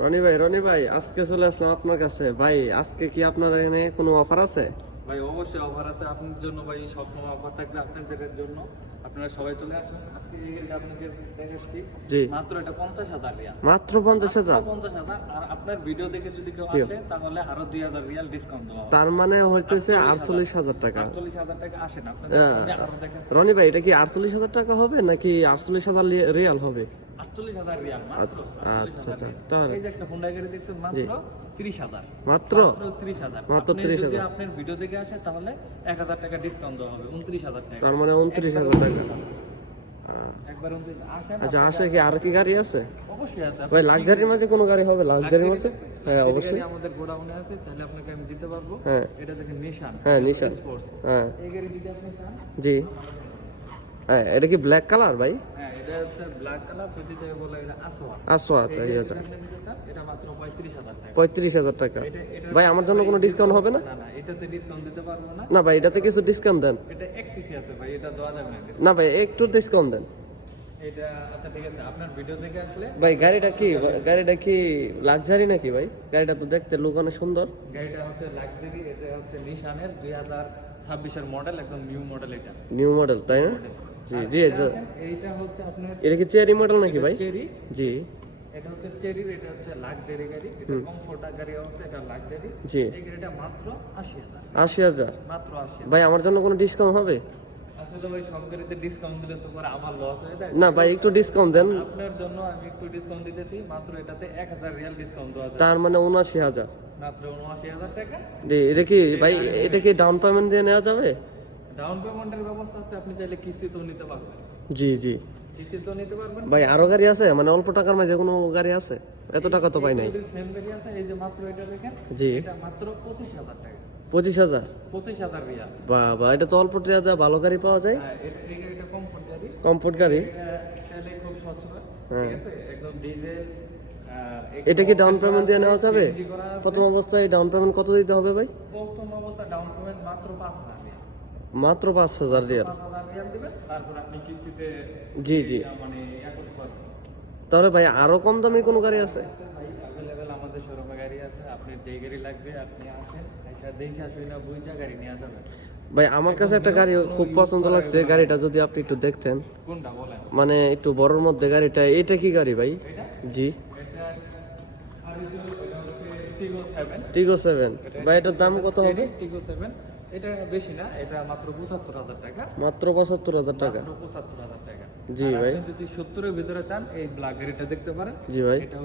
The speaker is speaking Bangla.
রনি ভাই আজকে চলে আসলাম আপনার কাছে। ভাই আজকে কি আপনার এখানে কোনো অফার আছে? ভাই অবশ্যই অফার আছে আপনার জন্য ভাই, সবসময় অফার থাকবে আপনাদের জন্য। আপনারা সবাই চলে আসুন। আজকে এই গাড়িটা আপনাদের দেখাচ্ছি। জি, মাত্র এটা 50,000 রিয়াল। মাত্র 50,000। 50,000। আর আপনার ভিডিও দেখে যদি কেউ জি। আসে তাহলে আরো 2,000 রিয়াল ডিসকাউন্ট দেওয়া হবে। তার মানে হইতেছে 48,000 টাকা। 48,000 টাকা আসে না আপনাদের আহ, আমি আরো দেখেন। রনি ভাই এটা কি 48,000 টাকা হবে নাকি 48,000 রিয়াল হবে? 48,000 রিয়াল মাত্র। আচ্ছা আচ্ছা, তাহলে এই যে একটা হোন্ডা গাড়ি দেখছেন মাত্র 30,000। মাত্র 30,000। মাত্র আপনি 30,000। যদি আপনার ভিডিও দেখে আসে তাহলে 1,000 টাকা ডিসকাউন্ট দেওয়া হবে, 29,000 টাকা। তার মানে 29,000 টাকা। একবার 29 আসেন। আচ্ছা, আসে কি আর কি গাড়ি আছে? অবশ্যই আছে। ভাই লাক্সারির মাঝে কোনো গাড়ি হবে? লাক্সারির মাঝে হ্যাঁ Luxury অবশ্যই। গাড়ি আমাদের গোডাউনে আছে, চাইলে আপনাকে আমি দিতে পারবো। হ্যাঁ এটা দেখেন নিশান। হ্যাঁ, নিশান। স্পোর্টস। হ্যাঁ এই গাড়ি যদি আপনি চান। জি, হ্যাঁ এটা কি ব্ল্যাক কালার ভাই? হ্যাঁ, এটা হচ্ছে ব্ল্যাক কালার, সৌদি থেকে বলে এটা আসওয়াত। আসওয়াত। এই গাড়ি যদি আপনি নিতে চান, এটা মাত্র 35,000 টাকা। 35,000 টাকা। এটার ভাই আমার জন্য কোনো ডিসকাউন্ট হবে না? না না, এটাতে ডিসকাউন্ট দিতে পারবো না। না ভাই এটাতে কিছু ডিসকাউন্ট দেন। এটা এক পিসি আছে ভাই, এটা দেওয়া যাবে না। না ভাই একটু ডিসকাউন্ট দেন। এটা আচ্ছা ঠিক আছে, আপনার ভিডিও দেখে আসলে। ভাই গাড়িটা কি লাক্সারি নাকি ভাই? গাড়িটা তো দেখতে লুক অনেক সুন্দর। গাড়িটা হচ্ছে লাক্সারি, এটা হচ্ছে নিশানের 2026 এর মডেল, একদম নিউ মডেল এটা। নিউ মডেল তাই না? জি জি। এইটা হচ্ছে আপনার এটা কি চেরি মডেল নাকি ভাই? চেরি। জি এটা হচ্ছে চেরির, এটা হচ্ছে লাক্সারি গাড়ি, এটা কমফোর্ট গাড়ি আছে, এটা লাক্সারি। জি। এই গাড়িটা মাত্র 80,000। 80,000। মাত্র 80,000। ভাই আমার জন্য কোনো ডিসকাউন্ট হবে? আসলে ভাই সব গাড়িতে ডিসকাউন্ট দিলে তো পরে আমার লস হয়ে যায়। না ভাই একটু ডিসকাউন্ট দেন। আপনার জন্য আমি একটু ডিসকাউন্ট দিতেছি, মাত্র এটাতে 1,000 রিয়াল ডিসকাউন্ট দেওয়া যাবে। তার মানে 79,000। মাত্র 79,000 টাকা। জি, এটা কি ভাই এটা কি ডাউন পেমেন্ট দিয়ে নেওয়া যাবে? ডাউন পেমেন্টের ব্যবস্থা আছে, আপনি চাইলে কিস্তিতেও নিতে পারবেন। জি জি। কিস্তিতেও নিতে পারবেন। ভাই আরো গাড়ি আছে মানে অল্প টাকার মাঝে কোনো গাড়ি আছে? এত টাকা তো পাই নাই। সেম গাড়ি আছে, এই যে মাত্র এটা দেখেন। জি। এটা মাত্র 25,000 টাকা। 25,000। 25,000 রিয়াল। বাবা এটা তো অল্প টাকা যা ভালো গাড়ি পাওয়া যায়। হ্যাঁ, এই গাড়িটা কমফোর্ট গাড়ি। কমফোর্ট গাড়ি। এটা চাইলে খুব স্বচ্ছ হয়, হ্যাঁ। ঠিক আছে, একদম ডিজেল। এটা কি ডাউন পেমেন্ট দিয়ে নেওয়া যাবে? CNG করা আছে। প্রথম অবস্থায় ডাউন পেমেন্ট কত দিতে হবে ভাই? প্রথম অবস্থা ডাউন পেমেন্ট মাত্র 5,000 রিয়াল। মাত্র 5,000 রিয়াল। 5,000 রিয়াল দিবেন, তারপর আপনি কিস্তিতে জি জি। মানে করতে পারবেন। তাহলে ভাই আরো কম দামি কোনো গাড়ি আছে? ভাই অ্যাভেলেবেল আমাদের শোরুমে গাড়ি আছে, আপনার যেই গাড়ি লাগবে আপনি আসেন, এসে দেখে আসুন না, বুঝা গাড়ি নেওয়া যাবে। ভাই আমার কাছে একটা গাড়ি খুব পছন্দ লাগছে, গাড়িটা যদি আপনি একটু দেখতেন। কোনটা বলেন? মানে একটু বড়র মধ্যে গাড়িটা, এটা কি গাড়ি ভাই? এটা জি, এটা এটা হচ্ছে টিগো 7। টিগো 7। ভাই এটার দাম কত হবে? টিগো 7 এটা বেশি না, এটা মাত্র 75,000 টাকা। মাত্র 75,000 টাকা। মাত্র 75,000 টাকা। জি আর ভাই। আপনি যদি 70 এর ভিতরে চান, এই ব্ল্যাক গাড়িটা দেখতে পারেন। জি ভাই। এটা